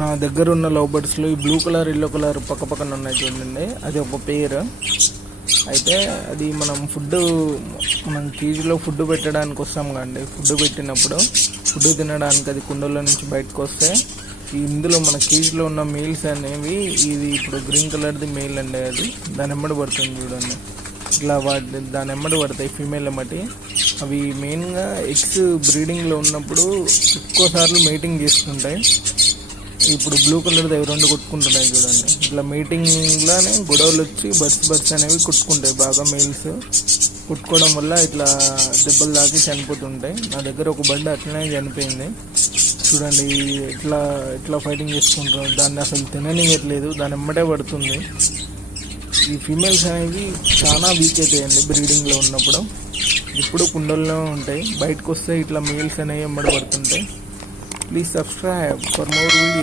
నా దగ్గర ఉన్న లవ్ బర్డ్స్లో ఈ బ్లూ కలర్ ఎల్లో కలర్ పక్క పక్కన ఉన్నాయి చూడండి, అది ఒక పేరు. అయితే అది మనం కేజీలో ఫుడ్ పెట్టడానికి వస్తాం కండి. ఫుడ్ పెట్టినప్పుడు ఫుడ్ తినడానికి అది కుండలో నుంచి బయటకు వస్తే ఇందులో మన కేజీలో ఉన్న మేల్స్ అనేవి, ఇది ఇప్పుడు గ్రీన్ కలర్ది మేల్ అండి, అది దాని ఎమ్మడి పడుతుంది చూడండి. ఇట్లా దాని ఎమ్మడి పడతాయి ఫీమేల్ ఎమ్మటి. అవి మెయిన్గా ఎగ్స్ బ్రీడింగ్లో ఉన్నప్పుడు ఎక్కువసార్లు మీటింగ్ చేసుకుంటాయి. ఇప్పుడు బ్లూ కలర్ది అవి రెండు కొట్టుకుంటున్నాయి చూడండి. ఇట్లా మీటింగ్లోనే గొడవలు వచ్చి బర్డ్స్ అనేవి కొట్టుకుంటాయి బాగా. మేల్స్ కొట్టుకోవడం వల్ల ఇట్లా దెబ్బలు తాకి చనిపోతుంటాయి. నా దగ్గర ఒక బర్డ్ అట్లనే చనిపోయింది చూడండి. ఇట్లా ఫైటింగ్ చేసుకుంటారు. దాన్ని అసలు తిననియట్లేదు, దాని ఎమ్మటే పడుతుంది. ఈ ఫీమేల్స్ అనేవి చాలా వీక్ అవుతాయండి బ్రీడింగ్లో ఉన్నప్పుడు. ఇప్పుడు కుండల్లో ఉంటాయి, బయటకు వస్తే ఇట్లా మేల్స్ అనేవి ఎమ్మడి పడుతుంటాయి. Please subscribe for more video.